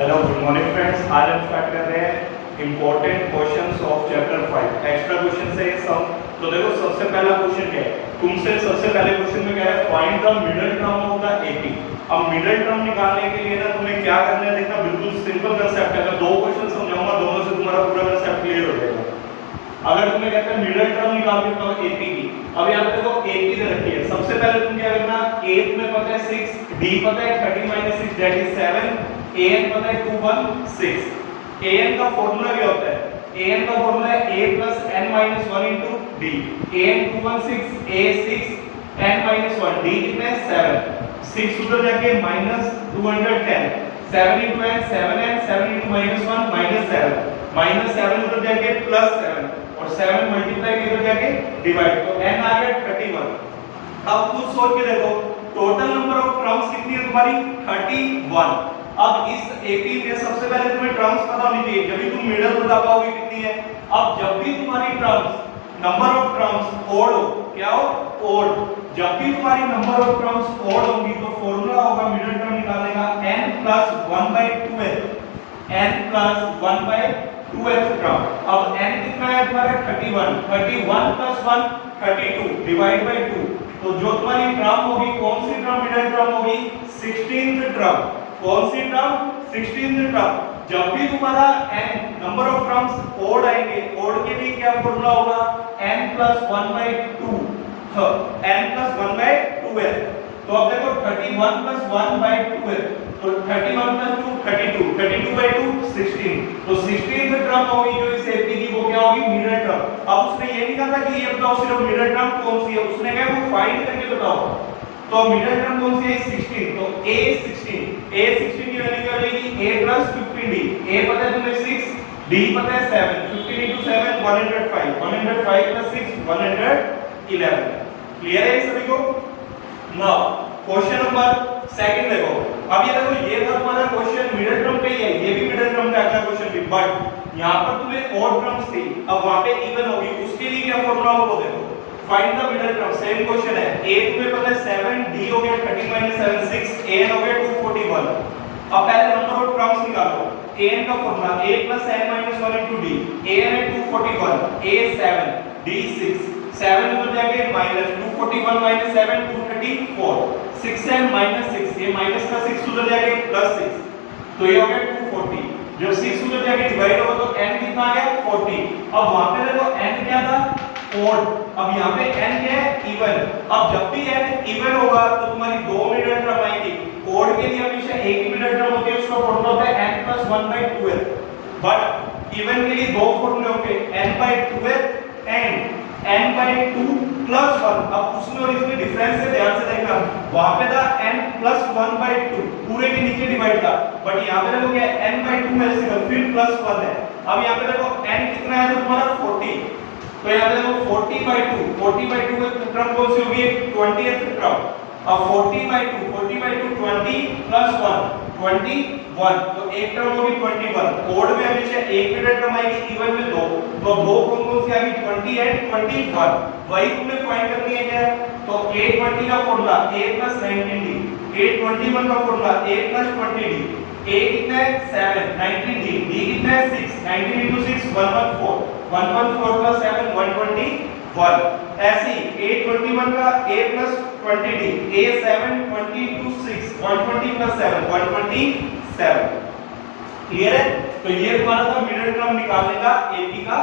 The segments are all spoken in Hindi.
हेलो गुड मॉर्निंग फ्रेंड्स, आज हम स्टार्ट कर रहे हैं important questions of chapter 5 extra question से सम। तो देखो सबसे पहला क्वेश्चन क्या है, तुमसे सबसे पहले क्वेश्चन में क्या है, find the middle term of the AP. अब मिडिल टर्म निकालने के लिए ना तुम्हें क्या करना है, देखना बिल्कुल सिंपल कांसेप्ट है। मैं दो क्वेश्चन समझाऊंगा, दोनों से तुम्हारा पूरा कांसेप्ट क्लियर हो जाएगा। अगर तुम्हें कहते हैं मिडिल टर्म निकाल के बताओ एपी की, अब यहाँ पे देखो एपी दे रखी है। सबसे पहले तुम क्या करना, ए तुम्हें पता है 6, डी पता है 30 - 6 दैट इज 7, an पता है 216। an का फार्मूला क्या होता है, an का फार्मूला है a + n - 1 * d। an 216, a 6, n - 1, d कितना है 7। 6 उधर जाके -210, 7 * n 7n, 7 * -1 -7, -7 उधर जाके +7 और 7 मल्टीप्लाई इधर जाके डिवाइड, तो n आ गया 31। अब कुछ सोच के देखो, टोटल नंबर ऑफ टर्म्स कितनी है तुम्हारी 31। अब इस एपी में सबसे पहले तुम्हें टर्म्स पता होनी चाहिए, जब भी तुम मिडिल बता पाओगे कितनी है। अब जब भी तुम्हारी terms number of terms odd हो, क्या हो ओड, जब भी तुम्हारी नंबर ऑफ टर्म्स ओड होंगी तो फॉर्मूला होगा मिडिल टर्म निकालने का n + 1/2h, n + 1/2h term. अब n कितना है तुम्हारा 31, 31 + 1 32 डिवाइड बाय 2, तो जो तुम्हारी टर्म होगी कौन सी टर्म मिडिल टर्म होगी 16th टर्म। कौन सी टर्म 16th टर्म। जब भी तुम्हारा n number of terms odd आएंगे, ओड के लिए क्या फॉर्मूला होगा n + 1/2, n + 1/2 है। तो अब देखो 31 + 1/2 है, तो 31 + 2 32, 32/2 16, तो 16th टर्म होगी जो इस एपी की, वो क्या होगी मिडिल टर्म। अब उसने ये नहीं कहा था कि ये बताओ सिर्फ मिडिल टर्म कौन सी है, उसने कहा वो फाइंड करके बताओ। तो मिडिल टर्म कौन सी है 16, तो a16 की वैल्यू क्या रहेगी a + 15d। a पता है तुम्हें 6, d पता है 7, 15 * 7 105, 105 + 6 111। क्लियर है सभी को। नाउ क्वेश्चन नंबर सेकंड देखो। अब ये देखो, ये था तुम्हारा क्वेश्चन मिडिल टर्म का ही है, ये भी मिडिल टर्म का अगला क्वेश्चन भी, बट यहां पर तुम्हें ऑड टर्म्स थी, अब वहां पे इवन होगी, उसके लिए क्या फॉर्मूला होगा वो देखो। Find the middle term, same question है, a तुम्हें पता है 7, d हो गया 30 - 7 6, an हो गया 241। अब पहले नंबर ऑफ टर्म्स निकालो। an का formula a + n - 1 * d, an है 241, a 7, d 6, 7 उधर जाके -241 - 7 234, 6n - 6, ये माइनस का 6 उधर जाके +6, तो ये हो गया 240। जब 6 उधर जाके डिवाइड होगा तो n कितना आ गया 40। अब वहां पे देखो n क्या था ओड, अब यहाँ पे n क्या है इवन। अब जब भी n इवन होगा तो तुम्हारी दो मिडिल टर्म आएगी। ओड के लिए हमेशा एक ही मिडिल टर्म होती है, उसका फॉर्मूला होता है n + 1/2h, बट इवन के लिए दो फॉर्मूले होंगे n/2h एंड n/2 + 1। अब उसमें और इसमें डिफरेंस है, ध्यान से देखना, वहां पे था n + 1/2 पूरे के नीचे डिवाइड था, बट यहाँ पे देखो क्या है n/2 है सिर्फ, फिर +1 है। अब यहाँ पे देखो n कितना है तो तुम्हारा 40, तो यहाँ पे देखो 40/2 की टर्म कौन सी होगी 20th टर्म। अब 40/2 20 + 1 21, तो एक टर्म होगी 21। ओड में हमेशा एक मिडिल टर्म आएगी, इवन में दो, तो दो कौन सी आएगी 20 एंड 21, वही तुम्हें फाइंड करनी है क्या। तो a20 का फॉर्मूला a + 19d, a21 का फॉर्मूला a + 20d, a कितना है 7 19d, d कितना है 6, 19 * 6 114, 114 + 7 121। ऐसे ही a21 का a + 20d, a7 20 * 6 120 + 7 127। क्लियर है। तो ये तुम्हारा था मिडिल टर्म निकालने का एपी का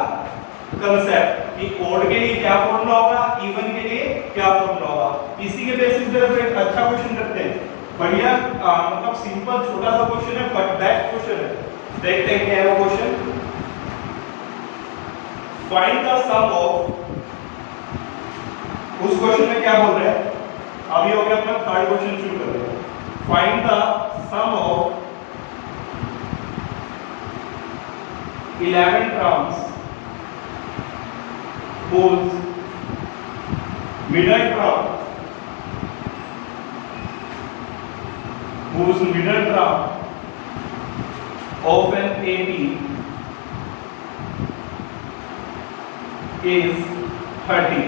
कांसेप्ट, कि ओड के लिए क्या फॉर्मूला होगा, इवन के लिए क्या फॉर्मूला होगा। इसी के बेसिस पे एक अच्छा क्वेश्चन करते हैं, बढ़िया मतलब सिंपल छोटा सा क्वेश्चन है बट बेस्ट क्वेश्चन है। देखते हैं क्या है वो question. Find the sum of, उस क्वेश्चन में क्या बोल रहे हैं, अभी हो गया अपना थर्ड क्वेश्चन शुरू कर रहे हैं। Find the sum of 11 terms whose middle term of an AP is 30।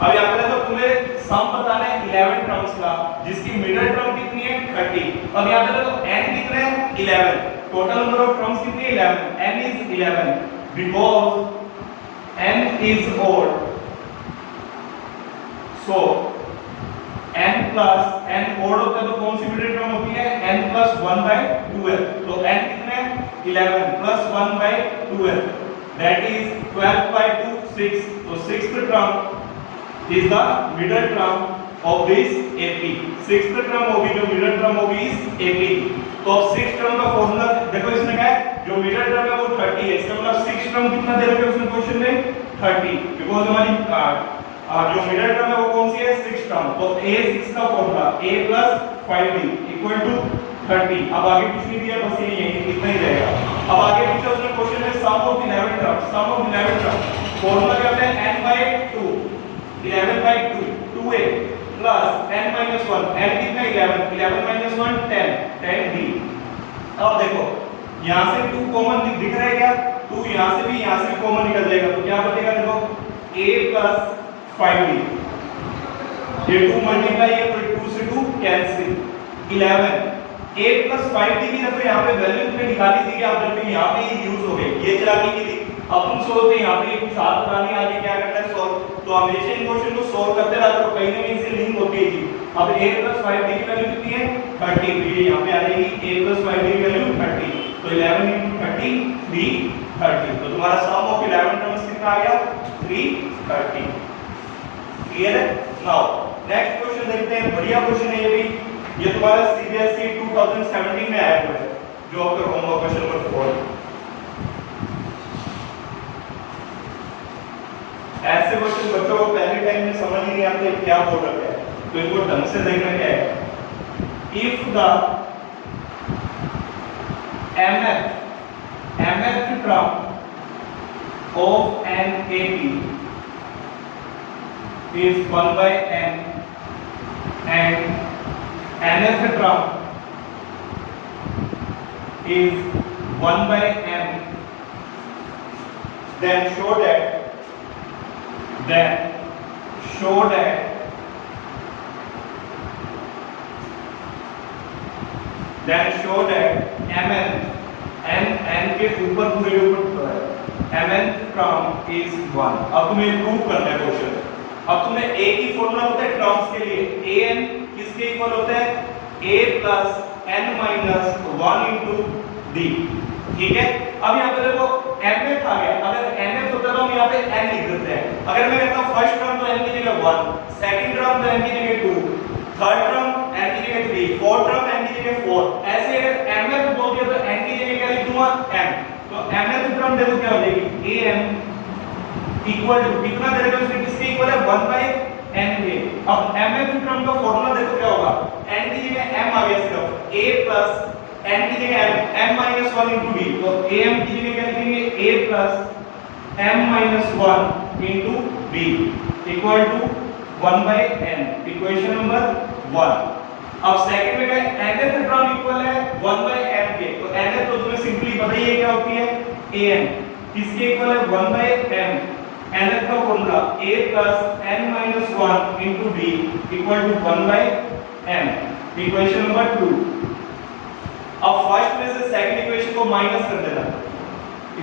अब यहाँ पे तो तुम्हें सम बताना है 11 टर्म्स का, जिसकी मिडिल टर्म कितनी है 30। अब यहाँ पे देखो n कितने हैं 11, टोटल नंबर ऑफ टर्म्स कितनी है 11, n is 11 because n is odd, so n plus n odd होता है तो कौन सी मिडिल टर्म होती है n प्लस 1/12, तो n कितने हैं 11 plus 1/12 that is 12/2 6, so sixth term is the middle term of this AP, sixth term होगी जो middle term होगी इस AP। तो अब sixth term का फॉर्मूला देखो, इसने क्या है जो middle term है वो 30 है, इसका मतलब sixth term कितना दे रखे उसने क्वेश्चन में 30, बिकॉज़ हमारी जो मिडिल टर्म है वो कौन सी है सिक्स टर्म, तो a6 का फॉर्मूला a + 5d = 30। अब आगे कुछ नहीं दिया, बस ये इतना ही रहेगा। अब आगे पूछा उसने क्वेश्चन में sum of 11 term, sum of 11 term formula क्या होता है n/2 11/2 2a plus n - 1, n कितना 11 11 - 1 10 10d। अब देखो यहां से 2 कॉमन दिख रहा है क्या, 2 यहां से भी कॉमन निकल जाएगा, तो क्या बचेगा देखो a + 5d, ये 2 मल्टीप्लाई है तो 2 से 2 कैंसिल 11 a + 5d की देखो यहाँ पे वैल्यू पे निकाली थी, आप देखो यहाँ पे ये यूज हो गई, ये चला की थी अपन सोचते हैं यहाँ पे एक साथ पुरानी आगे क्या करना है सॉल्व, तो हमेशा इन क्वेश्चन को सॉल्व करते रहते हो, कहीं ना कहीं से लिंक होती है जी। अब a + 5d की वैल्यू कितनी है 30, तो ये यहाँ पे आ जाएगी a + 5d की वैल्यू 30, तो 11 × 30 330, तो तुम्हारा सम ऑफ 11 टर्म्स कितना आ गया 330। क्लियर है। नाउ नेक्स्ट क्वेश्चन देखते हैं, बढ़िया क्वेश्चन है ये भी, ये तुम्हारा सीबीएसई 2017 में आया हुआ है, जो आपका होमवर्क क्वेश्चन नंबर 4। ऐसे क्वेश्चन बच्चों को पहले टाइम में समझ ही नहीं आते क्या बोल रहे हैं, तो इनको ढंग से देखना क्या है। If the mth term of an AP is 1/n and nth term is 1/m, then show that n के ऊपर पूरे ऊपर mth term is 1। अब तुम्हें प्रूव करना है क्वेश्चन। अब तुम्हें a की फॉर्मूला होता है टर्म्स के लिए, an किसके इक्वल होता है a + n - 1 × d, ठीक है। अब यहाँ पे देखो mth आ गया, अगर nth होता तो हम यहाँ पे n लिख देते हैं। अगर मैं कहता हूँ फर्स्ट टर्म तो n की जगह 1, सेकंड टर्म तो n की जगह 2, थर्ड टर्म n की जगह 3, फोर्थ टर्म n की जगह 4, ऐसे अगर mth बोल दिया तो n की जगह क्या लिख दूंगा m, तो mth टर्म देखो क्या हो जाएगी am इक्वल टू कितना दे रखा है उसने, किसके इक्वल है 1/n के। अब mth टर्म का फॉर्मूला देखो क्या होगा, n की जगह m आ गया सिर्फ, a + n की जगह m - 1 × d, तो am की जगह क्या लिखेंगे a + m - 1 × d equal to 1/n, equation number 1। अब सेकंड में क्या nth टर्म इक्वल है 1/m के, तो nth तो तुम्हें सिंपली पता ही है क्या होती है an, किसके इक्वल है 1/m, nth का formula a + n - 1 × d equal to 1/m, equation number 2। अब फर्स्ट में से सेकंड इक्वेशन को माइनस कर देना,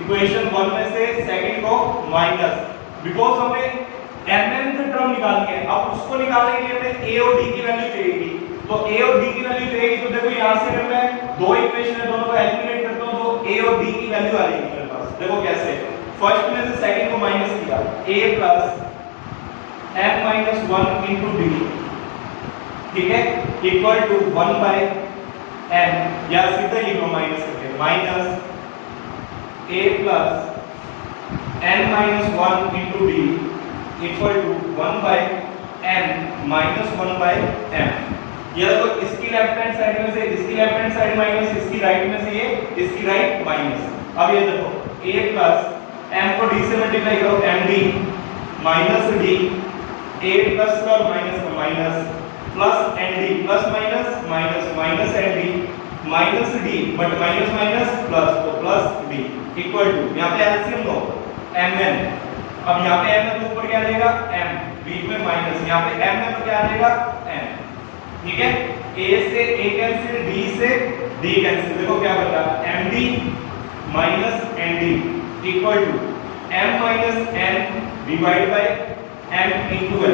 इक्वेशन 1 में से सेकंड को माइनस, बिकॉज़ हमें mth टर्म निकालनी है। अब उसको निकालने के लिए हमें a और d की वैल्यू चाहिएगी, तो a और d की वैल्यू चाहिएगी, तो देखो यहां से अगर मैं दो इक्वेशन है दोनों को एलिमिनेट करता हूं तो a और d की वैल्यू आ जाएगी मेरे पास। देखो कैसे, फर्स्ट में से सेकंड को माइनस किया, a + m - 1 × d, ठीक है, इक्वल टू 1/m, या सीधा लिखो माइनस करके, minus a + n - 1 × d equal to 1/n - 1/m। ये देखो इसकी लेफ्ट हैंड साइड में से इसकी लेफ्ट हैंड साइड माइनस, इसकी राइट में से ये इसकी राइट माइनस। अब ये देखो a + m को d से मल्टीप्लाई करो md minus d, a plus का माइनस का minus, plus nd plus minus minus minus nd minus d, but minus minus plus, तो प्लस d इक्वल टू यहाँ पे एलसीएम लो mn। अब यहाँ पे m तो ऊपर क्या आ जाएगा m, बीच में माइनस, यहाँ पे m में तो क्या आ जाएगा n, ठीक है। a से a कैंसिल, d से d कैंसिल, देखो क्या बचा md minus nd equal to m minus n divide by m into l।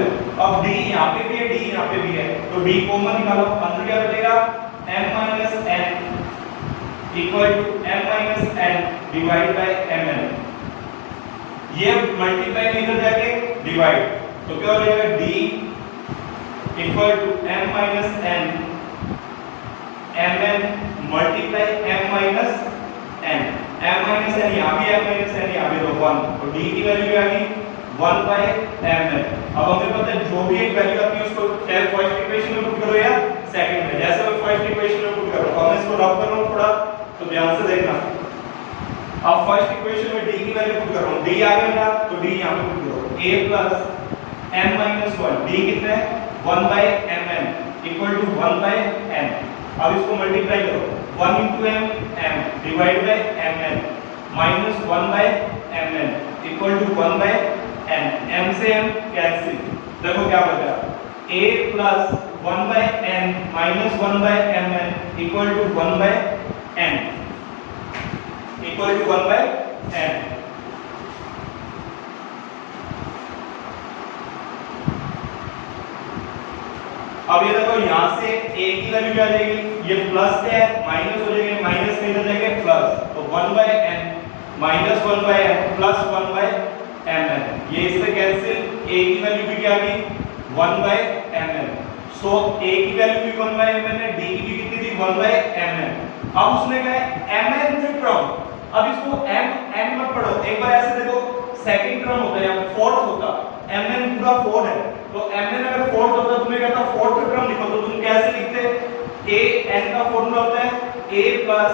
अब d यहाँ पे भी है, d यहाँ पे भी है, तो d कॉमन निकालो, अंदर क्या बचेगा m minus n equal to m minus n divide by mn। ये मल्टीप्लाई इधर जाके डिवाइड, तो क्या हो जाएगा d equal to m minus n mn multiply m minus n। m minus n यहाँ भी m माइनस n यहाँ भी, तो 1, तो d की वैल्यू क्या आ गई 1 बाय mn। अब हमें पता है जो भी एक वैल्यू आती है उसको चाहे फर्स्ट इक्वेशन में पुट करो या सेकंड में, जैसे मैं फर्स्ट इक्वेशन में पुट करो, अब मैं इसको रब कर रहा हूं थोड़ा, तो ध्यान से देखना। अब फर्स्ट इक्वेशन में d की वैल्यू पुट कर रहा हूं, d आ गया ना, तो d यहां पे पुट करो, a plus m minus 1, d कितना है 1 by mn equal to 1 by n। अब इसको मल्टीप्लाई करो, 1 into m m divide by mn minus 1 by mn equal to 1 by n, m से m कैंसिल, देखो क्या बचा a plus 1 by n minus 1 by mn equal to 1 by n equal to 1 by n। अब ये देखो यहाँ से a की वैल्यू क्या आ जाएगी, ये प्लस है माइनस हो जाएगा, माइनस में इधर जाएगा प्लस, तो 1 by n minus 1 by n plus 1 by mn, ये इससे कैंसिल, a की वैल्यू भी क्या आ गई 1 बाय mn। सो a की वैल्यू भी 1 बाय mn है, d की भी कितनी थी 1 बाय mn। अब उसने कहा mn से टर्म, अब इसको m n मत पढ़ो, एक बार ऐसे देखो, सेकंड टर्म होता है या फोर्थ होता, mn पूरा 4 है, तो mn अगर फोर्थ होता तुम्हें कहता फोर्थ टर्म लिखो, तो तुम कैसे लिखते a n का फॉर्मूला होता है a plus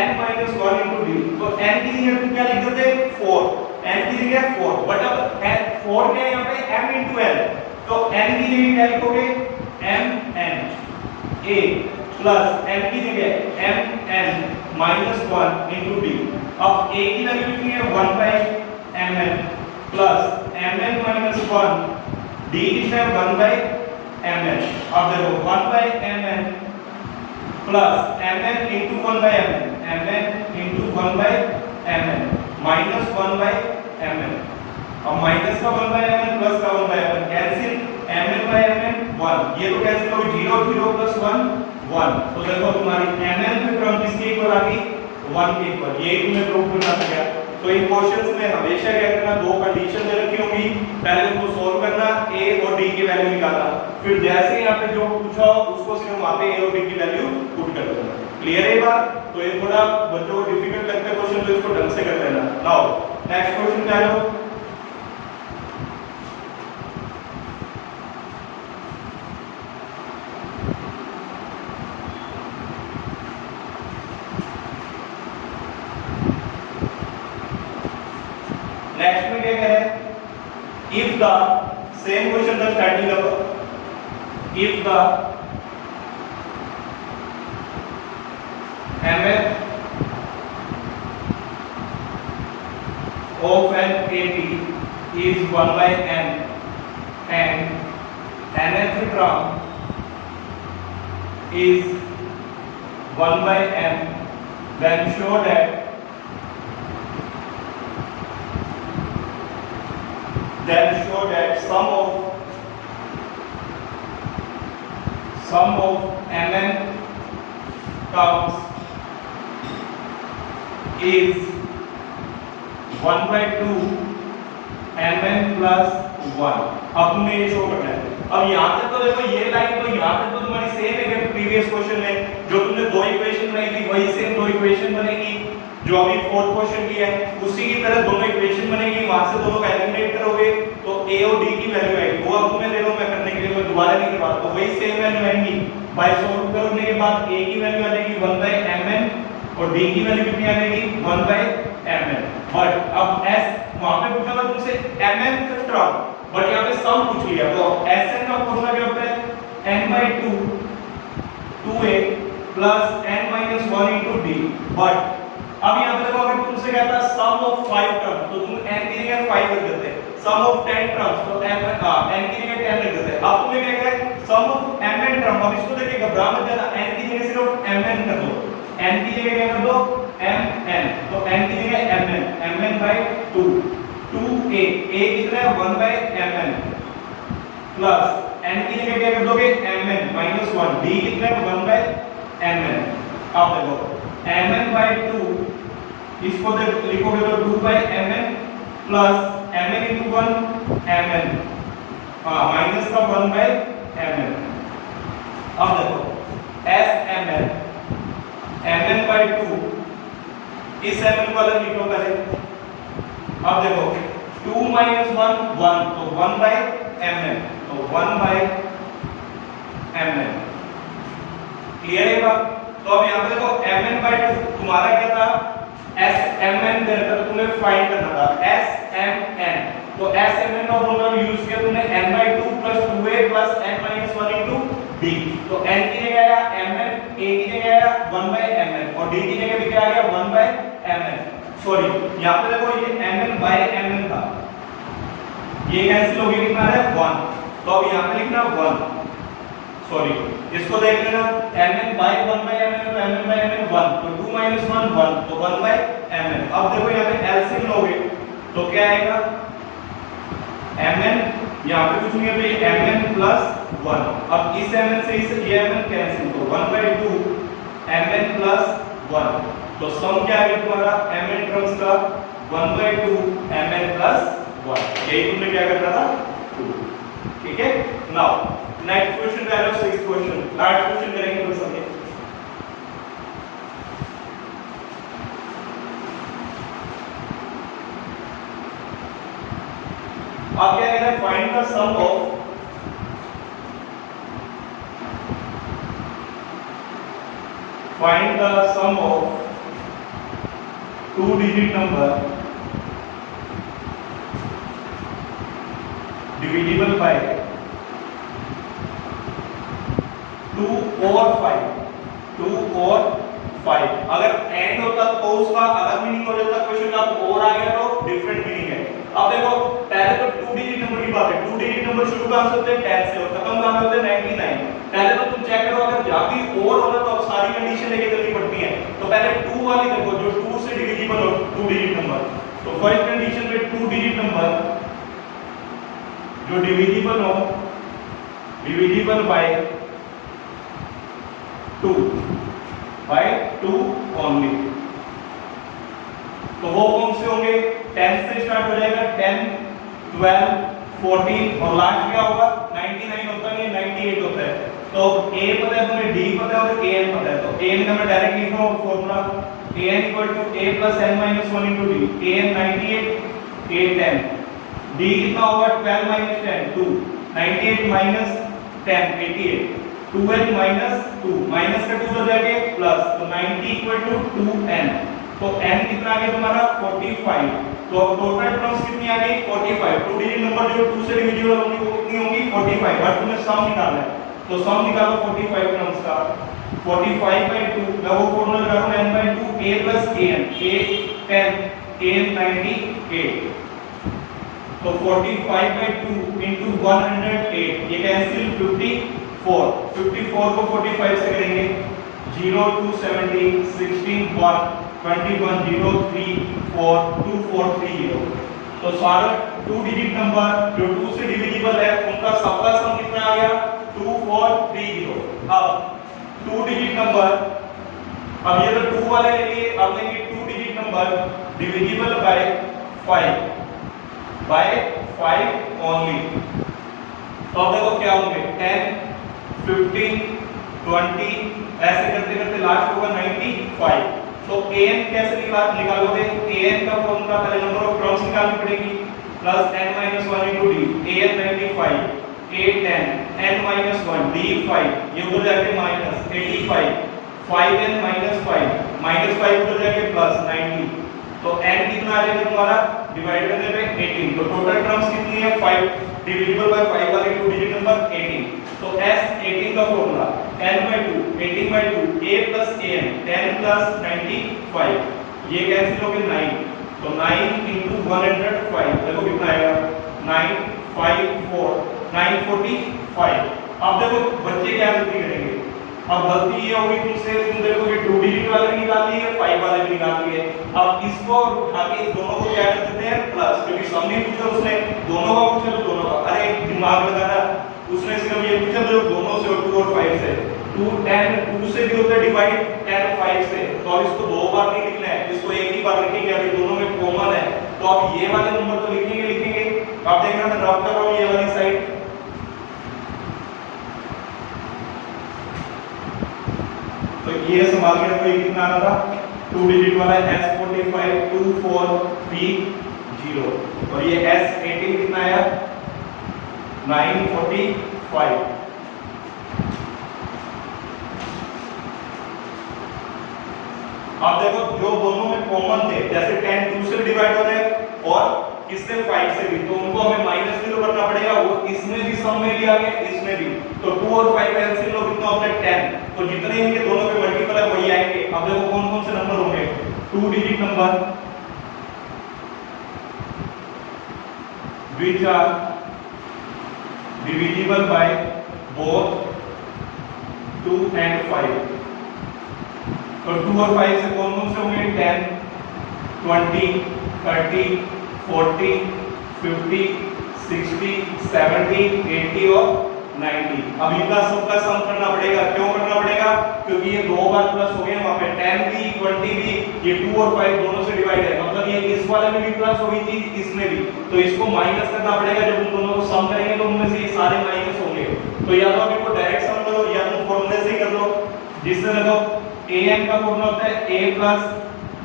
n minus 1 into d, तो n की जगह तुम क्या लिख देते 4, n की जगह 4, बट अब 4 क्या है यहाँ पे m into n, तो n की जगह क्या लिखोगे m n a plus n की जगह m n minus 1 into d। अब a की वैल्यू कितनी है 1 by mn plus mn minus 1, d कितना है 1 बाय mn। अब देखो 1 by mn plus mn into 1 by mn, mn into 1 by mn minus 1 by mn। अब माइनस का 1 बाय mn प्लस का 1 by mn cancel, mn by mn 1, ये तो कैंसिल हो 0 0 प्लस 1 1, तो देखो तुम्हारी mn की टर्म किसके इक्वल आ गई 1 के इक्वल, ये तुम्हें प्रूव करना था। तो इन क्वेश्चंस में हमेशा क्या करना, दो कंडीशन दे रखी होंगी, पहले उनको सॉल्व करना, a और d की वैल्यू निकालना, फिर जैसे ही यहाँ पे जो पूछा हो उसको सिर्फ वहां पे a और d की वैल्यू पुट कर देना। क्लियर है बात? तो ये थोड़ा बच्चों को डिफिकल्ट लगता है क्वेश्चन, तो इसको ढंग से कर लेना। नाउ नेक्स्ट क्वेश्चन क्या है, नेक्स्ट में क्या कह रहे हैं, इफ द सेम क्वेश्चन का स्टार्टिंग करो, if the mth of an AP is 1 by n and nth term is 1 by n, then show that sum of mn terms is 1 by 2 mn plus 1। अब तुम्हें ये शो करना है। अब यहाँ तक तो देखो ये लाइन तो यहाँ तक तो तुम्हारी सेम है प्रीवियस क्वेश्चन में, जो तुमने दो इक्वेशन बनाई थी वही सेम दो इक्वेशन बनेगी, जो अभी फोर्थ क्वेश्चन की है उसी की तरह दोनों इक्वेशन बनेगी, वहां से दोनों का एलिमिनेट करोगे तो a और d की वैल्यू आएगी, वो अब तुम्हें दे दो मैं करने के लिए, मैं दोबारा नहीं करवा, तो वही सेम वैल्यू आएंगी। बाय सॉल्व करने के बाद a की वैल्यू आ जाएगी 1 by mn और d की वैल्यू कितनी आ जाएगी 1 by mn। बट अब s वहां पे पूछा था तुमसे mn का टर्म, बट यहाँ पे सम पूछ लिया, तो sn का फॉर्मूला क्या होता है n by 2 2a plus n minus 1 into d। But अब यहाँ पे देखो अगर तुमसे कहता सम ऑफ 5 टर्म, तो तुम n की जगह 5 कर देते, सम ऑफ 10 टर्म्स, तो n की जगह 10 लिख देते हैं। अब तुम्हें क्या कहना है सम ऑफ mn टर्म। अब इसको देखिए घबरा मत जाना, n की जगह सिर्फ mn कर दो, n की जगह क्या कर दो mn, तो n की जगह mn by 2 2a कितना है 1 by mn प्लस n की जगह क्या कर दोगे mn minus 1 d कितना है 1 by mn। अब देखो mn by 2 इसको लिखोगे तो 2 by mn plus mn into 1 mn minus का 1 by mn। अब देखो s mn mn by 2 इस mn को अलग लिखो पहले। अब देखो 2 minus 1 1 तो 1 by mn, तो 1 by mn। क्लियर है बात? तो अब यहाँ पे देखो mn by 2 तुम्हारा क्या था smn कर तुम्हें फाइंड करना था smn, तो smn का फॉर्मूला यूज किया तुमने n by 2 plus 2a plus n minus 1 into d, तो n की जगह आया mn, a की जगह आया 1 by mn और d की जगह भी क्या आ गया 1 by mn। सॉरी यहाँ पे देखो ये mn by mn था, ये कैंसिल हो गया कितना है 1, तो अब यहाँ पे लिखना 1, सॉरी इसको देख लेना mn by 1 by mn, तो mn by mn 1, तो 2 minus 1 1, तो 1 by mn। अब देखो यहाँ पे एलसीएम लोगे तो क्या आएगा mn, यहाँ पे कुछ नहीं है तो ये mn plus 1, अब इस mn से इस ये mn कैंसिल, तो 1 by 2 mn plus 1, तो सम क्या आ गया तुम्हारा mn टर्म्स का 1 by 2 mn plus 1, यही तुमने क्या करना था 2। ठीक है, नाउ नेक्स्ट क्वेश्चन पे आ रहा है 6th क्वेश्चन, लास्ट क्वेश्चन करेंगे हम सब। अब क्या कहना है find the sum of find the sum of 2-digit number divisible by 2 और 5, 2 और 5। अगर एंड होता तो उसका अलग मीनिंग हो जाता क्वेश्चन का, और आ गया तो डिफरेंट मीनिंग है। अब देखो पहले तो 2 डिजिट नंबर की बात है, 2 डिजिट नंबर शुरू कहां से होते हैं 10 से और खत्म कहां होते हैं 99। पहले तो तुम चेक करो अगर जब भी और होना तो अब सारी कंडीशन लेके चलनी पड़ती है, तो पहले 2 वाली देखो जो 2 से डिविजिबल हो 2 डिजिट नंबर, तो फर्स्ट कंडीशन में 2 डिजिट नंबर जो डिविजिबल हो डिविजिबल बाय 2 ओनली, तो वो कौन से होंगे 10 से स्टार्ट हो जाएगा 10 12 14 और लास्ट क्या होगा 99 होता नहीं 98 होता है। तो a पता है तुम्हें, d पता है और an पता है, तो an का मैं डायरेक्ट लिख रहा हूं formula an = a + n - 1 * d, an 98 a 10, d कितना होगा 12 - 10 2, 98 - 10 88, 2n - 2 माइनस का 2 उधर जाके प्लस, तो 90 = 2n, तो n कितना आ गया तुम्हारा 45, तो अब टोटल टर्म्स कितनी आ गई 45। 2 डिजिट नंबर जो 2 से डिविजिबल होंगी वो कितनी होंगी 45, बट तुम्हें सम निकालना है, तो सम निकालो 45 टर्म्स का 45/2, मैं वो फॉर्मूला लगा रहा हूं n/2 a + an, a 10 an 98, तो 45/2 into 108, ये कैंसिल 54 को 45 से करेंगे 0 2 17 16 1 21 0 3 4 2 4 3 0, तो सारे 2 डिजिट नंबर जो 2 से डिविजिबल है उनका सबका सम कितना आ गया 2 4 3 0। अब 2 डिजिट नंबर, अब ये तो 2 वाले ले लिए, अब लेंगे 2 digit number divisible by 5 only, तो अब देखो क्या होंगे 10 15 20 ऐसे करते करते लास्ट होगा 95। तो an कैसे निकालोगे, an का फॉर्मूला पहले नंबर ऑफ टर्म्स निकालनी पड़ेगी plus n - 1 * d, an 95 a 10 n - 1 d 5, ये उधर जाके माइनस 85 5n - 5 -5 उधर जाके प्लस 90, तो n कितना आ जाएगा तुम्हारा डिवाइड करने पे 18, तो टोटल टर्म्स कितनी है 5 डिविजिबल बाय 5 वाले 2 डिजिट नंबर 18, तो s 18 का फॉर्मूला n/2 18/2 a + an 10 + 95, ये कैंसिल हो गए 9, तो 9 × 105 देखो कितना आएगा 954 945। अब देखो बच्चे क्या गलती करेंगे, अब गलती ये होगी तुमसे, तुम देखोगे 2 डिजिट वाले भी निकाल लिए 5 वाले भी निकाल लिए। अब इसको उठा के इस दोनों को क्या कर देते हैं प्लस, क्योंकि सम नहीं पूछा उसने, दोनों का पूछा तो दोनों का। अरे दिमाग लगाना, उसने सिर्फ ये पूछा जो दोनों से और 2 और 5 से। 2 10 2 से भी होता है डिवाइड, 10 5 से। तो अब इसको दो बार नहीं लिखना है, इसको एक ही बार लिखेंगे, अभी दोनों में कॉमन है। तो अब ये वाले नंबर तो लिखेंगे। अब देखना मैं रब कर रहा हूं ये वाली साइड, तो ये संभाल के रखो। ये कितना आना था 2 डिजिट वाला S45 2430, और ये S18 कितना आया 945। अब देखो जो दोनों में कॉमन थे, जैसे 10 2 से डिवाइड हो रहे हैं और इससे 5 से भी, तो उनको हमें माइनस भी तो करना पड़ेगा। वो इसमें भी सम में भी आ गए, इसमें भी। तो 2 और 5 एलसीएम लो कितना होता है 10, तो जितने इनके दोनों पे मल्टीपल है वही आएंगे। अब देखो कौन कौन से नंबर होंगे, 2 digit number, which are divisible by both 2 and 5। तो 2 और 5 से कौन कौन से होंगे 10 20 30 40 50 60 70 80 और 90। अब इनका सबका सम करना पड़ेगा। क्यों करना पड़ेगा, क्योंकि ये दो बार प्लस हो गए, वहां पे 10 भी 20 भी, ये 2 और 5 दोनों से डिवाइड है, मतलब ये इस वाले में भी प्लस हुई थी, इसमें भी। तो इसको माइनस करना पड़ेगा। जब उन दोनों को सम करेंगे तो उनमें से ये सारे माइनस होंगे। तो या तो आप इनको डायरेक्ट सम करो या तो फॉर्मूले से ही कर लो, जिससे देखो an का फॉर्मूला होता है a प्लस,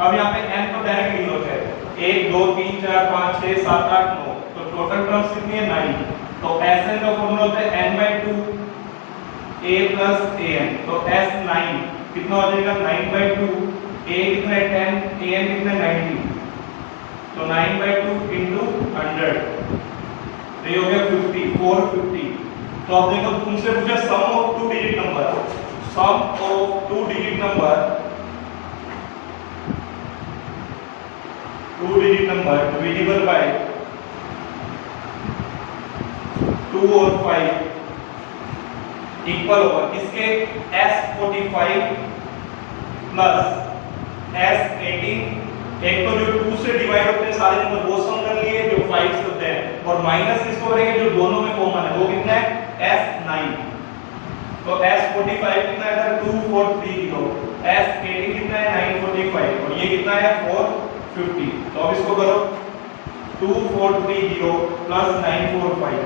अब यहाँ पे n तो डायरेक्ट लिख लो, चाहे 1 2 3 4 5 6 7 8 9, तो टोटल टर्म्स कितनी है 9। तो Sn का फॉर्मूला होता है n/2 a प्लस an, तो S9 कितना हो जाएगा 9/2, a कितना है 10, an कितना है 90, तो 9/2 into 100, तो ये हो गया 50 450। तो अब देखो तुमसे पूछा sum of 2 digit number, sum of 2 digit number divisible by 2 और 5 इक्वल होगा किसके S45 प्लस S18। एक तो जो 2 से डिवाइड होते हैं सारे नंबर वो सम कर लिए, जो 5 से होते हैं, और माइनस किसको करेंगे जो दोनों में कॉमन है, वो कितना है S9। तो S45 कितना है 2430, S18 कितना है 945, और ये कितना है 450। तो अब इसको करो 2430 प्लस 945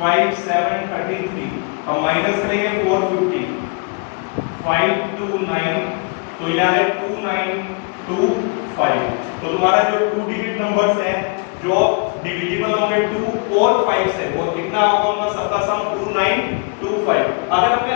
5733, अब माइनस करेंगे 450 529, तो यहाँ है 2925। तो तुम्हारा जो 2 डिजिट नंबर्स हैं जो डिविजिबल होंगे 2 और 5 से, वो कितना होगा उनका सबका सम 2925। अगर हमने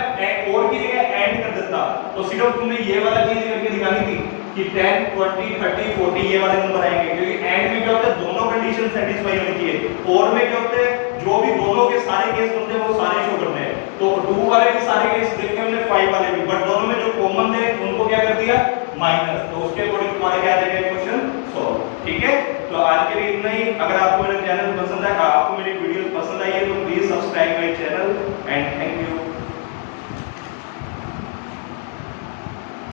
और की जगह ऐड कर देता तो सिर्फ तुमने ये वाला चीज करके दिखानी थी कि 10 20 30 40 ये वाले नंबर आएंगे, क्योंकि ऐड में क्या होता है दोनों कंडीशन सेटिस्फाई होनी चाहिए, और में क्या होता है जो भी दोनों के सारे केस बनते हैं वो सारे शो करते हैं। तो 2 वाले के सारे केस देखे हमने 5 वाले भी, बट दोनों में जो कॉमन थे उनको क्या कर दिया माइनस, तो उसके अकॉर्डिंग तुम्हारा क्या आ जाएगा क्वेश्चन सॉल्व। ठीक है, तो आज के लिए इतना ही। अगर आपको मेरा चैनल पसंद है, आपको